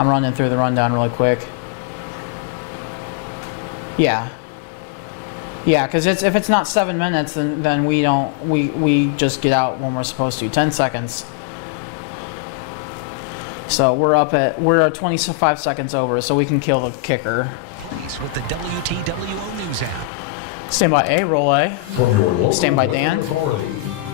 I'm running through the rundown really quick. Yeah. Yeah, because if it's not 7 minutes, then we just get out when we're supposed to. 10 seconds. So we're at 25 seconds over, so we can kill the kicker. Police with the WTWO News app. Stand by A, roll A. From your local Stand by weather Dan. authority,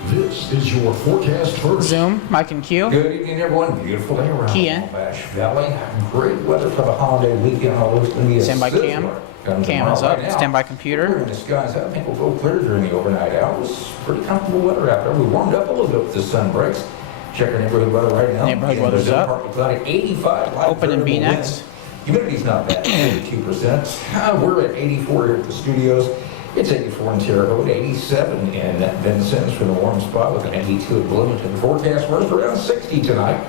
this is your forecast first. Zoom, Mike and Q. Good evening, everyone. Beautiful day around Key in. Wabash Valley. Great weather for the holiday weekend. Although it's going to be a Stand by Cam. sizzler. Comes Cam tomorrow is up. right now. Stand by Clear computer. in the skies. I think we'll go clear during the overnight hours. Pretty comfortable weather out there. We warmed up a little bit with the sun breaks. Check our neighborhood weather right now. Neighborhood In weather's Brazil, up. partly cloudy, 85. light Open and B variable next. winds. Humidity's not bad, 82%. We're at 84 here at the studios. It's 84 in Terre Haute, 87 in Vincennes for the warm spot, with an 82 at Bloomington. The forecast was around 60 tonight.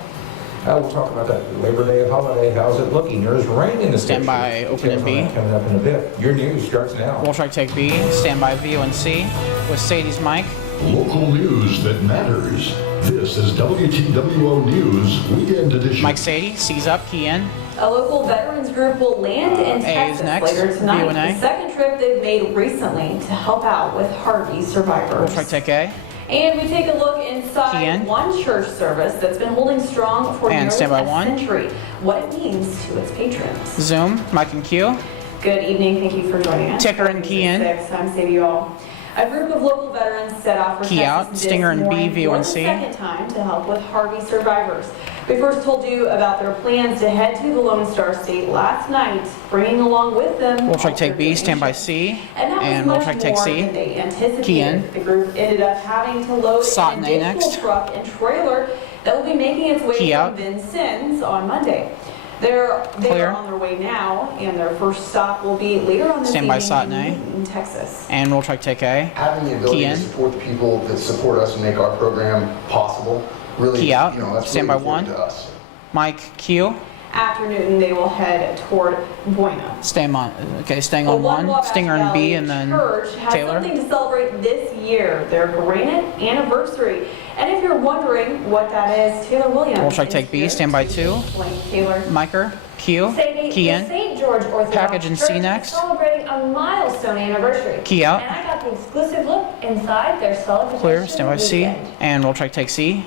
We'll talk about that Labor Day holiday. How's it looking? There's rain in the Stand picture. by, open and Details on B. that coming up in a bit. Your news starts now. We'll try to take B. Stand by V and C with Sadie's Mike. Local news that matters. This is WTWO News Weekend Edition. Mike Sadie, C's up, key in. A local veterans group will land in A is Texas next. later tonight. Q&A. The second trip they've made recently to help out with Harvey We'll survivors. try to take A. And we take a look inside Key in. one church service that's been holding strong for And nearly stand by a one. century. What it means to its patrons. Zoom, Mike and Q. Good evening. Thank you for joining us. Ticker and key in. I'm Sadie All. A group of local veterans set off for Key Texas out. this Stinger and B, morning V for and the C. second time to help with Harvey survivors. We first told you about their plans to head to the Lone Star State last night, bringing along with them. We'll try to all take their B. Stand by donations. C. And that was And we'll much try to take more C. than they anticipated. Key in. The group ended up having to load Sot an and A additional next. truck and trailer that will be making its way Key from out. Vincennes on Monday. They Clear. are on their way now, and their first stop will be later on this Stand by evening Sot in and A. Newton, Texas. And we'll try to take A. Having the ability Key to in. support the people that support us and make our program possible, really, Key out. that's Stand really by one. important to us. Mike Q. After Newton, they will head toward Buena. Staying on. Okay, staying The on one. Wabash Stinger and B, Valley and then Church has Taylor. something to celebrate this year, their granite anniversary. And if you're wondering what that is, Taylor Williams. We'll try to is take B, here stand by to two. explain. Taylor. Miker Q. Sadie, Key the in. St. George Orthodox Package and C Church next. is celebrating a milestone anniversary. Key out. And I got the exclusive look inside their celebration Clear. Stand by C. weekend. And we'll try to take C.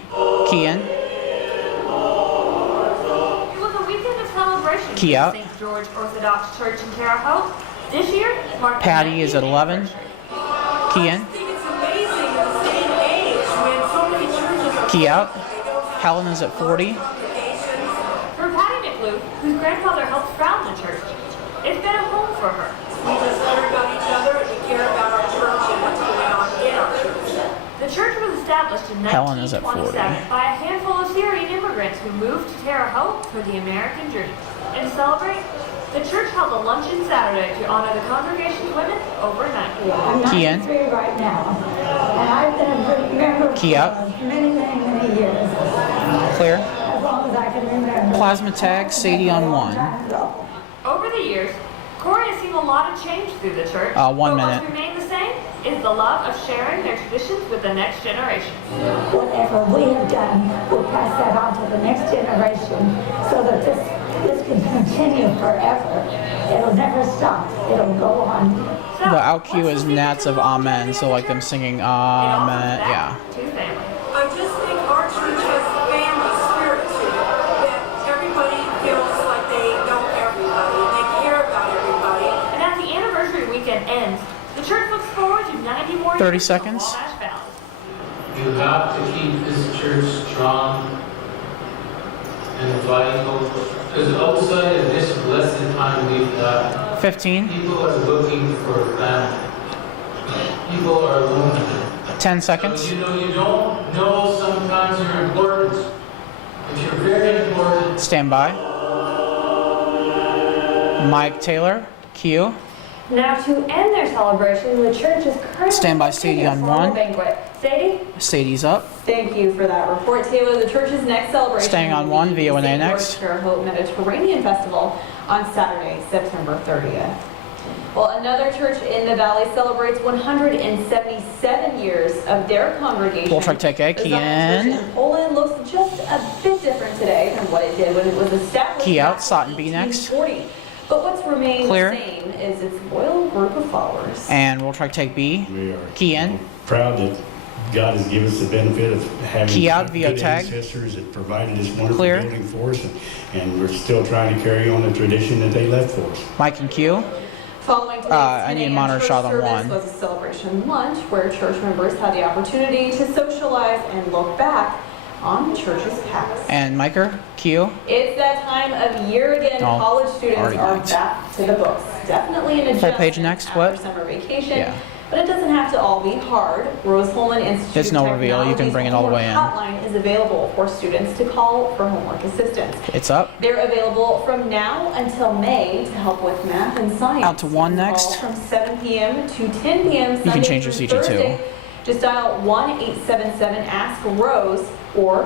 Key in. It was a weekend of celebration Key for out. St. George Orthodox Church in Terre Haute. This year marked Patty is at 11. Key in. I think it's amazing at this day and age when so many churches are Key out. they don't have Helen is at 40. congregations. For Patty McLuth, whose grandfather helped found the church, it's been a home for her. We just learn about each other and we care about our church and what's going on in our church. The church was established in Helen is at 1927 40. by a handful of Syrian immigrants who moved to Terre Haute for the American dream. And to celebrate, the church held a luncheon Saturday to honor the congregation's women overnight. I'm Key in. 93 right now, and I've been a member Key out. for many, many, many years, Clear. as long as I can remember. Plasma tag. Sadie on one. Over the years, Corey has seen a lot of change through the church. 1 but minute. What's remained the same is the love of sharing their traditions with the next generation. Whatever we have done, we'll pass that on to the next generation so that this can continue forever. It'll never stop. It'll go on. So, The out cue what's is the Nats of secret to Amen, so like them singing It all comes Amen. back Yeah. to family. I just think our church has a family spirit to it, that everybody feels like they know everybody and they care about everybody. And as the anniversary weekend ends, the church looks forward to 90 more 30 years seconds. of Wabash Valley. You have to keep this church strong and vital. Because outside of this blessed time we've got, 15. people are looking for family. People are lonely. 10 So, seconds. you don't know sometimes you're important. If you're very important, Stand by. Mike Taylor. Q. Now, to end their celebration, the church is currently Stand by hosting Sadie a on formal one. banquet. Sadie? Sadie's up. Thank you for that report, Taylor. The church's next celebration Staying on will one, be the VOA St. George next. Terre Haute Mediterranean Festival on Saturday, September 30th. Well, another church in the valley celebrates 177 years of their congregation. We'll try to take A. The Zion Church in Poland looks just a bit different today than what it did when it was established. Key out, back Sutton in B next. 1840. But what's remained Clear. the same is its loyal group of followers. And we'll try to take B. We are Key in. proud that God has given us the benefit of having Key out, good VO tag. ancestors that provided this wonderful Clear. building for us, and we're still trying to carry on the tradition that they left for us. Mike and Q. Following today's I need a 10 a.m. monitor church shot on service one. was a celebration lunch where church members had the opportunity to socialize and look back on the church's past. And Miker, Q. It's that time of year again. Oh, College students already are night. back to the books. Definitely an adjustment page next, after what? summer vacation. Yeah. But it doesn't have to all be hard. Rose-Hulman Institute There's no reveal. You can bring it all the way in. Hotline is available for students to call for homework assistance. It's up. They're available from now until May to help with math and science. Out to one You can next. call from 7 p.m. to 10 p.m. Sunday can change your through CG too. Thursday. Just dial 1-877-ASK-ROSE or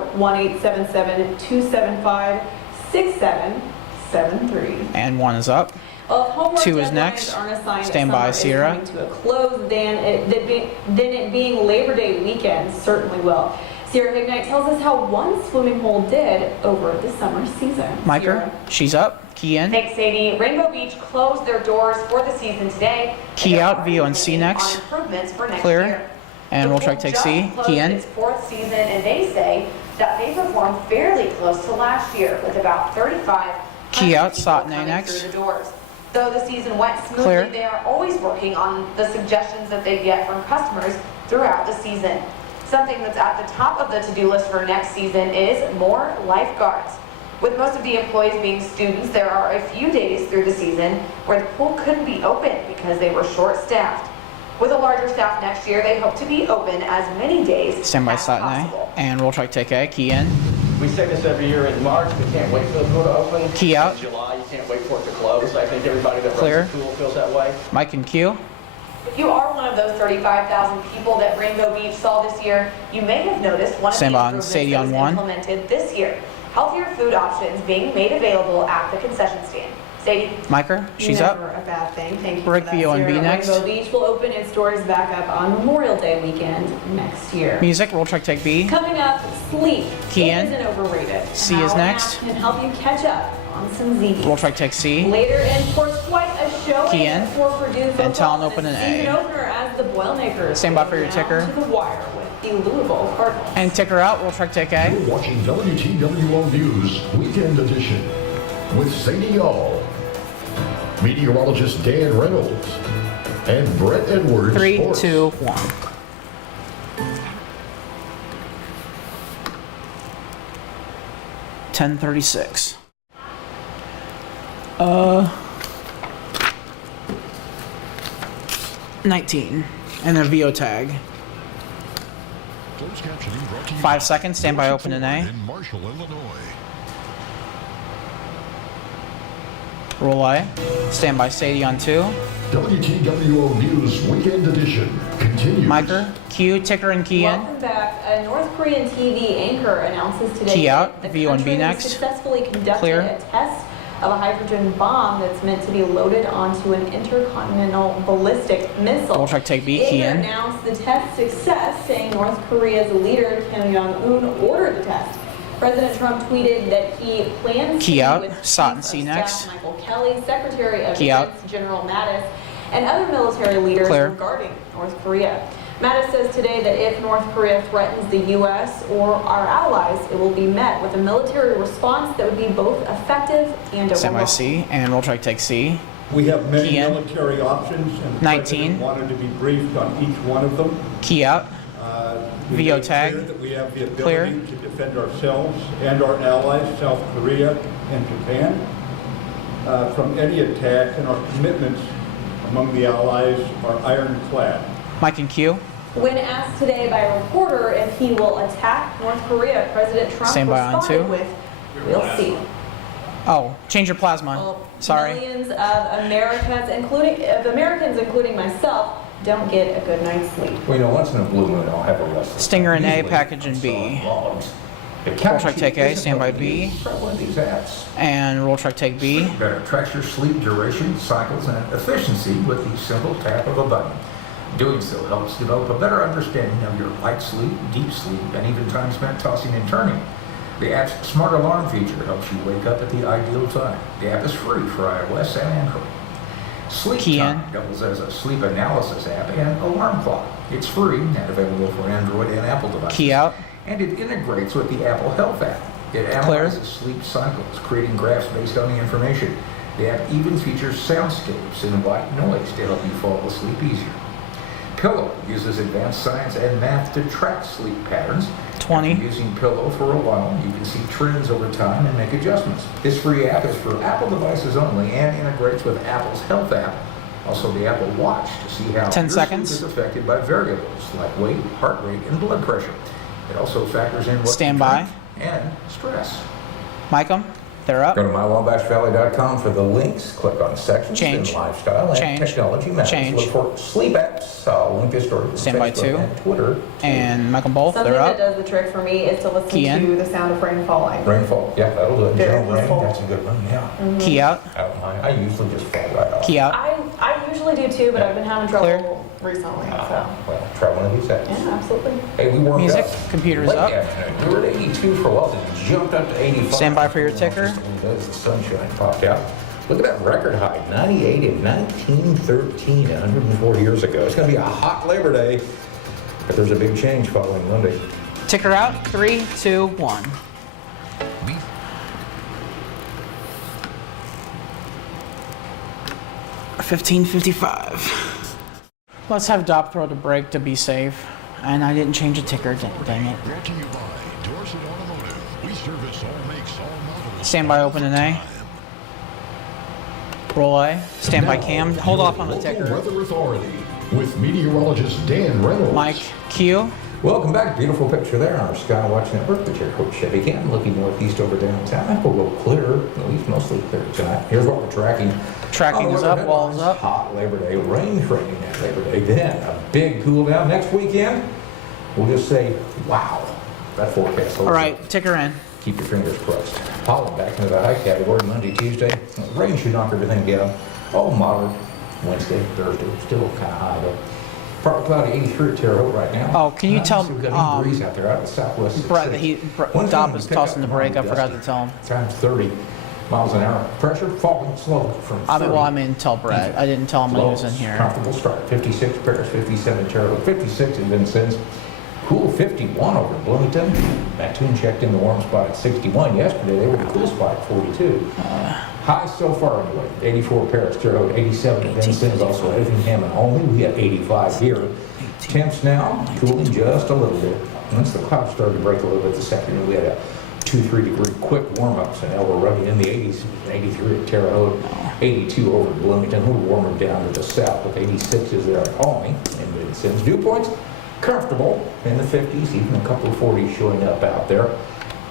1-877-275-6773. And 1 is up. Well, if homework 2 is deadlines next. aren't a sign that Stand by, summer is Sierra. coming to a close, then it being Labor Day weekend certainly will. Sierra Hignite tells us how one swimming hole did over the summer season. Miker, Sierra. she's up. Key in. Thanks, Sadie. Rainbow Beach closed their doors for the season today. Key and they're out, already VO and C working next. on improvements for next Clear. year. And The we'll try pool to take just C. closed Key in. its fourth season, and they say that they performed fairly close to last year with about 35. Key out, people Sutton A coming next. through the doors. Though the season went smoothly, Clear. they are always working on the suggestions that they get from customers throughout the season. Something that's at the top of the to-do list for next season is more lifeguards. With most of the employees being students, there are a few days through the season where the pool couldn't be open because they were short-staffed. With a larger staff next year, they hope to be open as many days Stand by as Sutton possible. A. And we'll try to take A. Key in. We say this every year in March, we can't wait for the pool to open. Key out. In July, you can't wait for it to close. I think everybody that Clear. runs the pool feels that way. Mike and Q. If you are one of those 35,000 people that Rainbow Beach saw this year, you may have noticed one of the Stand by on improvements Sadie that on was 1. implemented this year. Healthier food options being made available at the concession stand. Sadie? Miker, she's Never up. a bad thing. Thank you Rick for that, VO and B Sierra. next. Rainbow Beach will open its doors back up on Memorial Day weekend next year. Music, we'll try to take B. Coming up, sleep. Key It in. isn't overrated. C How is an next. app can help you catch up on some Z's. We'll try to take C. Later in sports, quite a showing Key in. for Purdue football. Talon open an Season A. opener as the Boilermakers Stand by for your go ticker. down to the wire with the Louisville Cardinals. And ticker out, we'll try to take A. You're watching WTWO News Weekend Edition with Sadie All, meteorologist Dan Reynolds, and Brett Edwards. 3, Sports. 2, 1. $10:36. 19. And a VO tag. Closed captioning brought to you 5 seconds, stand by open in A. in Marshall, Illinois. Roll A. Stand by Sadie on 2. WTWO News Weekend Edition continues. Miker, Q, ticker and key in. Welcome back. A North Korean TV anchor announces today Key out, that the V1B country next. successfully conducted Clear. a test of a hydrogen bomb that's meant to be loaded onto an intercontinental ballistic missile. We'll try to take B, key It in. announced the test success, saying North Korea's leader Kim Jong-un ordered the test. President Trump tweeted that he plans Key to out, meet with Sutton Chief C of next. Staff Michael Kelly, Secretary of Key out. Defense General Mattis, and other military leaders Clear. regarding North Korea. Mattis says today that if North Korea threatens the U.S. or our allies, it will be met with a military response that would be both effective and Stand by overwhelming. C. And we'll try to take C. We have many Key in. military options, and the 19. President wanted to be briefed on each one of them. Key out. We VO made tag. clear that we have the ability Clear. to defend ourselves and our allies, South Korea and Japan, from any attack, and our commitments among the allies are ironclad. Mike and Q. When asked today by a reporter if he will attack North Korea, President Trump Stand by on responded 2. with, "We'll see." Oh, change your plasma. Well, Sorry. Millions of Americans, including myself, don't get a good night's sleep. Well, once in a blue moon, I'll have a rest. Stinger in A, Usually package in I'm B. sawing logs. Roll track take A, standby B. Try one of these apps. And roll track take B. Better tracks your sleep duration, cycles, and efficiency with the simple tap of a button. Doing so helps develop a better understanding of your light sleep, deep sleep, and even time spent tossing and turning. The app's smart alarm feature helps you wake up at the ideal time. The app is free for iOS and Android. Sleep Time doubles as a sleep analysis app and alarm clock. It's free and available for Android and Apple devices. Key out. And it integrates with the Apple Health app. It analyzes sleep cycles, creating graphs based on the information. The app even features soundscapes and white noise to help you fall asleep easier. Pillow uses advanced science and math to track sleep patterns. 20. After using Pillow for a while, you can see trends over time and make adjustments. This free app is for Apple devices only and integrates with Apple's Health app. Also the Apple Watch to see how 10 your seconds. sleep is affected by variables like weight, heart rate, and blood pressure. It also factors in what Stand you by. drink and stress. Mike 'em. They're up. Go to mywambachvalley.com for the links. Click on sections, Change. then lifestyle and Change. technology matters. Change. Look for sleep apps. I'll link this story to Stand by Facebook 2. and Twitter. And Mike 'em both. Something They're that up. does the trick for me is to listen Key in. to the sound of rain falling. Rainfall. Yeah, that'll do it. Very Gentle rain. peaceful. That's a good rain. Yeah. Key out. I usually just fall right off. Key out. I usually do too, but I've been having trouble Clear. recently. So Well, try one of these apps. yeah, absolutely. Hey, we warmed Music. up. Computer's Late up. afternoon. We were at 82 for a while, then jumped up to 85. Stand by for your ticker. As the sunshine popped out. Look at that record high, 98 in 1913, 104 years ago. It's going to be a hot Labor Day, but there's a big change following Monday. Ticker out. 3, 2, 1. 15:55. Let's have Dop throw the break to be safe. And I didn't change the ticker. Dang it. Brought to you by Dorset Automotive. We service all makes, all models. Stand by open in A. Roll A. Stand by cam. Hold off on the Local ticker. Weather Authority with meteorologist Dan Reynolds. Mike Q. Welcome back. Beautiful picture there on our Skywatch Network. The chair coach Chevy Cam looking northeast over downtown. That will go clear, at least mostly clear tonight. Here's what we're tracking. Tracking is up, walls up. Hot Labor Day, rain training at Labor Day. Then a big cool down next weekend. We'll just say, wow, that forecast. All right, ticker in. Keep your fingers crossed. Pollen back into the high category Monday, Tuesday. Rain should knock everything down. Oh, moderate. Wednesday, Thursday, still kind of high though. Partly cloudy, 83 at Terre Haute right now. Oh, can you tell We've got 8 degrees out there out of the southwest. Brett that Dop is tossing the break? I forgot to tell him. Times 30 miles an hour. Pressure falling slowly from 30. I mean, tell Brett. I didn't tell him when he was in here. Comfortable start. 56 Paris, 57 Terre Haute, 56 in Vincennes. Cool 51 over Bloomington. Mattoon checked in the warm spot at 61 yesterday. They were the cool spot at 42. High so far anyway. 84 Paris, Terre Haute, 87 at Vincennes, also Effingham and Olney. We have 85 here. Temps now cooling just a little bit. Once the clouds started to break a little bit this afternoon, we had a 2-3 degree quick warm-ups in El Rodeo in the 80s. 83 at Terre Haute, 82 over at Bloomington. A little warmer down to the south with 86s there at Olney and Vincennes. Dew points comfortable in the 50s, even a couple of 40s showing up out there.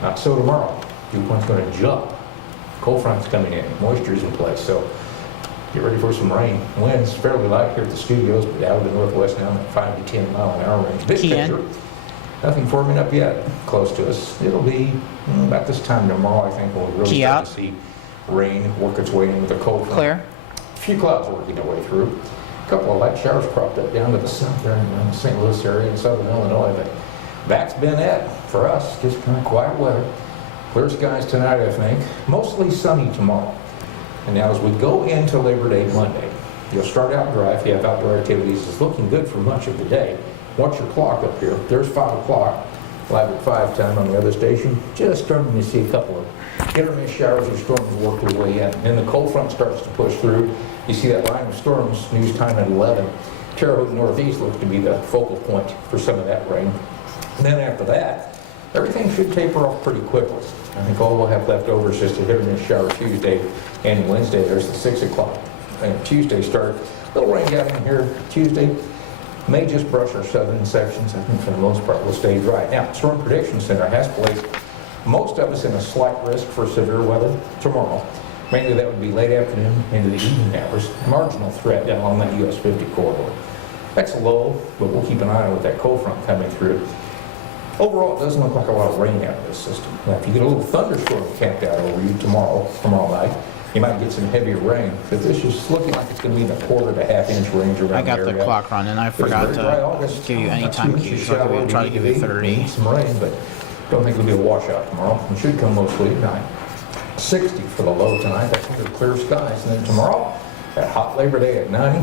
Not so tomorrow. Dew point's going to jump. Cold front's coming in. Moisture's in place, so get ready for some rain. Winds fairly light here at the studios, but out of the northwest now in the 5 to 10 mile an hour range. Big picture. Nothing forming up yet close to us. It'll be about this time tomorrow, I think, we'll really start to see rain work its way in with a cold front. Clear. A few clouds working their way through. A couple of light showers cropped up down to the south there in the St. Louis area in southern Illinois, but that's been it for us. Just kind of quiet weather. Clear skies tonight, I think. Mostly sunny tomorrow. And now as we go into Labor Day Monday, you'll start out dry if you have outdoor activities. It's looking good for much of the day. Watch your clock up here. There's 5 o'clock. Live at 5 time on the other station. Just starting to see a couple of hit or miss showers or storms work their way in. Then the cold front starts to push through. You see that line of storms, news time at 11. Terre Haute Northeast looks to be the focal point for some of that rain. And then after that, everything should taper off pretty quickly. I think all we'll have left over is just a hit or miss shower Tuesday and Wednesday. There's the 6 o'clock. And Tuesday start. A little rain down in here Tuesday. May just brush our southern sections. I think for the most part we'll stay dry. Now, Storm Prediction Center has placed most of us in a slight risk for severe weather tomorrow. Mainly that would be late afternoon into the evening hours. Marginal threat down along that US 50 corridor. That's low, but we'll keep an eye on with that cold front coming through. Overall, it doesn't look like a lot of rain out of this system. Now, if you get a little thunderstorm camped out over you tomorrow night, you might get some heavier rain, but this is looking like it's going to be in a quarter to half-inch range around I got the the area. clock running. I forgot to give you any time cues. Okay, we'll try to give you 30. Some rain, but don't think it'll be a washout tomorrow. It should come mostly at night. 60 for the low tonight. That's under clear skies. And then tomorrow, that hot Labor Day at 90.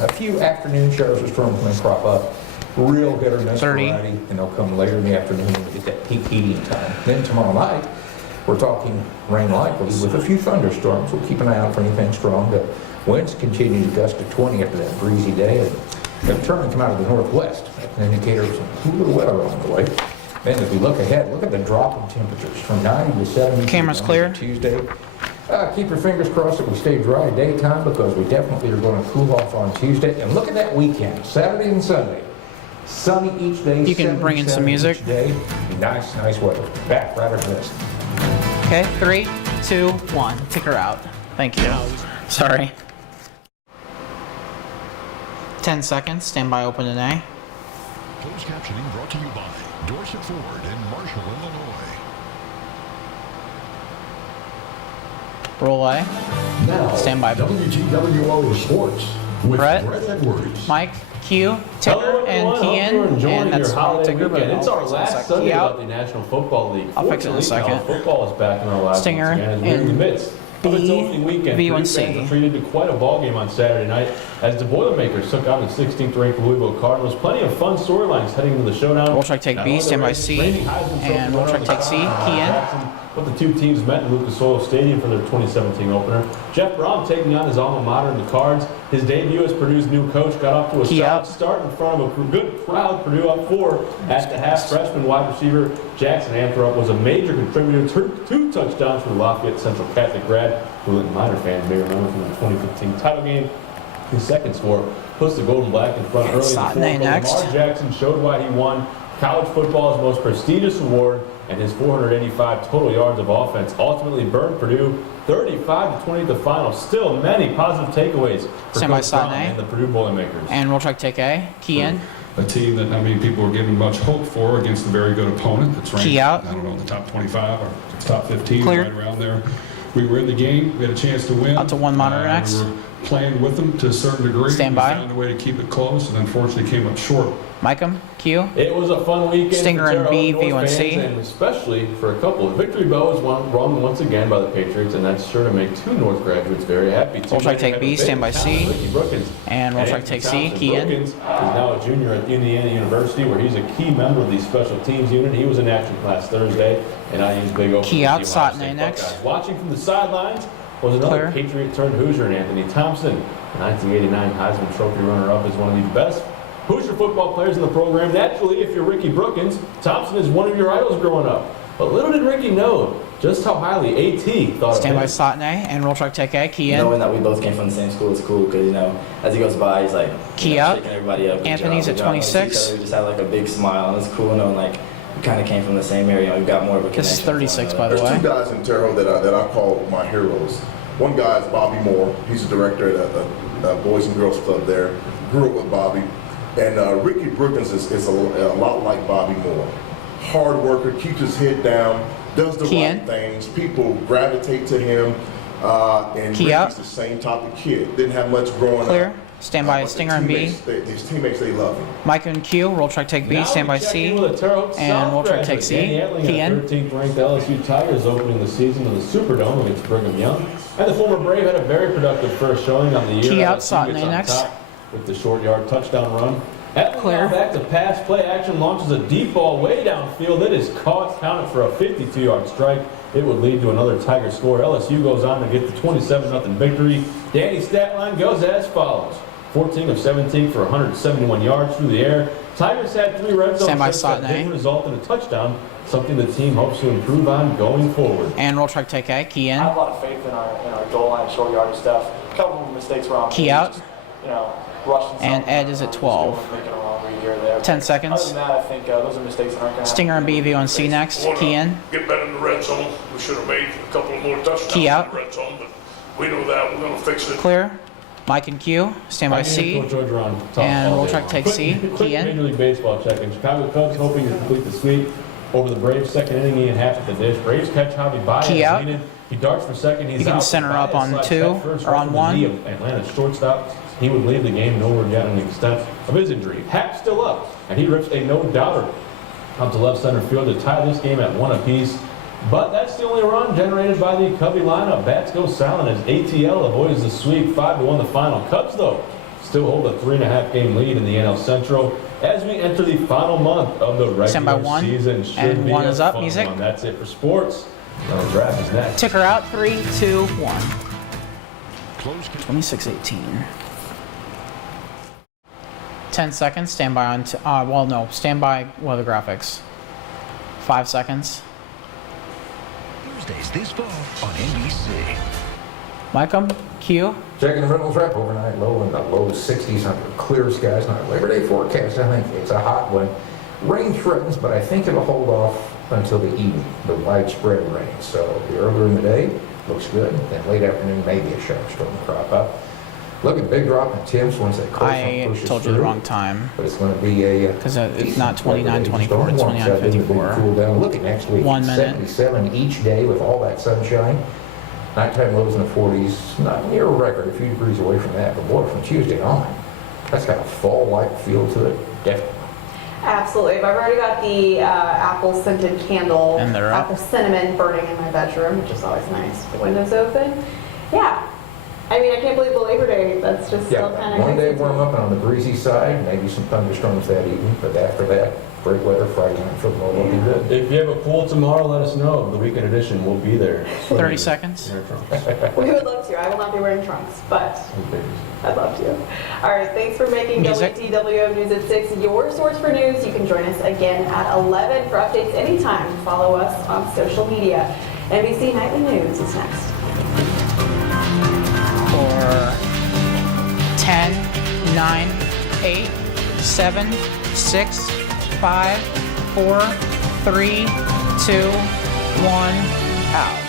A few afternoon showers or storms may crop up. Real hit or miss 30. variety, and they'll come later in the afternoon when we get that peak heating time. Then tomorrow night, we're talking rain likely with a few thunderstorms. We'll keep an eye out for anything strong. The winds continue to gust to 20 after that breezy day. And they'll turn and come out of the northwest. That's an indicator of some cooler weather on the way. Then as we look ahead, look at the drop in temperatures from 90 to 70. Camera's clear. Tuesday. Keep your fingers crossed that we stay dry daytime because we definitely are going to cool off on Tuesday. And look at that weekend, Saturday and Sunday. Sunny each day. You can bring in some music. Each day. Nice weather. Back right after this. Okay, 3, 2, 1. Ticker out. Thank you. Sorry. 10 seconds. Stand by, open an A. Closed captioning brought to you by Dorset Ford in Marshall, Illinois. Roll A. Now, Stand by. WTWO Sports with Brett. Brett Edwards. Mike, Q, Ticker, and key in. And that's wrong Ticker, but it's our last Sunday key about out. the National Football League. I'll fix it in a Fortunately, second. Football is back in our lives Stinger once again, as we're in the and midst of its opening weekend. B, Purdue and fans C. were treated to quite a ball game on Saturday night as the Boilermakers took on the 16th ranked Louisville Cardinals. Plenty of fun storylines heading into the showdown. We'll try to take Not B, only stand by the C, reigning Heisman Trophy and we'll winner try to on take the C, top, key in. Jackson. But the two teams met in Lucas Oil Stadium for their 2017 opener. Jeff Brown taking on his alma mater, the Cards. His debut as Purdue's new coach got off to a solid start in front of a good crowd. Purdue up 4 at the half. Freshman wide receiver Jackson Anthrop was a major contributor. Two touchdowns for the Lafayette Central Catholic grad, who Linton Miner fans may remember from the 2015 title game. His second score puts the Golden Black in front early in the fourth. Lamar Jackson showed why he won college football's most prestigious award, and his 485 total yards of offense ultimately burned Purdue 35-20 at the final. Still many positive takeaways for Coach Brown and the Purdue Boilermakers. And we'll try to take A, key in. A team that not many people were giving much hope for against a very good opponent that's ranked, Key out. I don't know, the top 25 or top 15, Clear. right around there. We were in the game. We had a chance to win. Out to one monitor next. We were playing with them to a certain degree. Stand by. We found a way to keep it close, and unfortunately came up short. Micah, Q. It was a fun weekend Stinger for and Terre B, Haute North V1C. fans, and especially for a couple. The victory bell was rung once again by the Patriots, and that's sure to make two North graduates very happy. We'll try to take B, stand by C. And we'll try to take C, key in. Brookins is now a junior at Indiana University, where he's a key member of the special teams unit. He was in action class Thursday, and I used big open. Key out, Sutton A next. Watching from the sidelines was another Patriot turned Hoosier, and Anthony Thompson, the 1989 Heisman Trophy runner-up, is one of the best Hoosier football players in the program. Naturally, if you're Ricky Brookins, Thompson is one of your idols growing up. But little did Ricky know just how highly AT thought Stand of by him. Sutton A, and we'll try to take A, key in. Knowing that we both came from the same school is cool because, you know, as he goes by, he's like, Key out. shaking everybody up. Anthony's at 26. We just had like a big smile, and it's cool knowing like we kind of came from the same area. We've got more of a connection. This is 36, by the There's way. two guys in Terre Haute that I call my heroes. One guy is Bobby Moore. He's a director at a Boys and Girls Club there. Grew up with Bobby. And Ricky Brookins is a lot like Bobby Moore. Hard worker, keeps his head down, does the right things. People gravitate to him. And Ricky's the same type of kid. Didn't have much growing up. Stand by Stinger and B. His teammates, they love him. Mike and Q, roll track take B, stand by C, and roll track take C, key in. 13th ranked LSU Tigers opening the season in the Superdome against Brigham Young. And the former Brave had a very productive first showing on the year. Key out, LSU Sutton gets A on next. top with the short yard touchdown run. Clear. Back to pass play action, launches a deep ball way downfield. It is caught, counted for a 52-yard strike. It would lead to another Tiger score. LSU goes on to get the 27-0 victory. Danny's stat line goes as follows. 14 of 17 for 171 yards through the air. Tigers had 3 red zone trips that didn't result in a touchdown, something the team hopes to improve on going forward. And roll track take A, key in. I have a lot of faith in our goal line, short yardage stuff. A couple of mistakes were on Key me, out. just, you know, rushing And Ed is at 12. making a wrong read here or there. 10 seconds. Other than that, I think those are mistakes that aren't going to Stinger and B, V1C next, key in. Get better in the red zone. We should have made a couple of more touchdowns Key out. in the red zone, but we know that. We're going to fix it. Clear. Mike and Q, stand by C. Coach Orgeron talks And all we'll day try to long. take C. Quick Key in. Major League Baseball check-in. Chicago Cubs hoping to complete the sweep over the Braves. Second inning, Ian Happ at the dish. Braves catch Javi Baez. Key out. leading. He darts for second. He's You can out. center Baez up on slides 2 head first or right on from the 1. knee of Atlanta's shortstop. He would leave the game. No word yet on the extent of his injury. Happ still up, and he rips a no-doubter up to left center field to tie this game at 1 apiece. But that's the only run generated by the Cubby lineup. Bats go silent as ATL avoids the sweep. 5-1 the final. Cubs, though, still hold a 3.5-game lead in the NL Central as we enter the final month of the Stand by regular 1, season. Should and be 1 a is up. fun Music. one. That's it for sports. The draft is next. Ticker out. 3, 2, 1. 26-18. 10 seconds. Stand by on. Well, no. Stand by weather graphics. 5 seconds. Tuesdays this fall on NBC. Micah, Q. Checking the Reynolds Wrap overnight low in the low 60s under clear skies. Not Labor Day forecast, I think it's a hot one. Rain threatens, but I think it'll hold off until the evening, the widespread rain. So the earlier in the day looks good, then late afternoon maybe a sharp storm crop up. Look at big drop in temps once that cold front I pushes told you through. the wrong time. But it's going to be a Because it's decent not 29, 24, it's storm. 29, 54. Cool down. Look at next week. 1 minute. 77 each day with all that sunshine. Nighttime lows in the 40s, not near a record, a few degrees away from that. But boy, from Tuesday on, that's got a fall-like feel to it, definitely. Absolutely. I've already got the apple scented candle, And they're up. apple cinnamon burning in my bedroom, which is always nice. The windows open. Yeah. I mean, I can't believe the Labor Day. That's just Yeah, still kind of one day crazy. warm up and on the breezy side, maybe some thunderstorms that evening, but after that, great weather, Friday night football will be good. If you have a pool tomorrow, let us know. The weekend edition will be there. 30 seconds. We would love to. I will not be wearing trunks, but I'd love to. All right, thanks for making Music. WTWO News at 6 your source for news. You can join us again at 11 for updates anytime. Follow us on social media. NBC Nightly News is next. For 10, 9, 8, 7, 6, 5, 4, 3, 2, 1, out.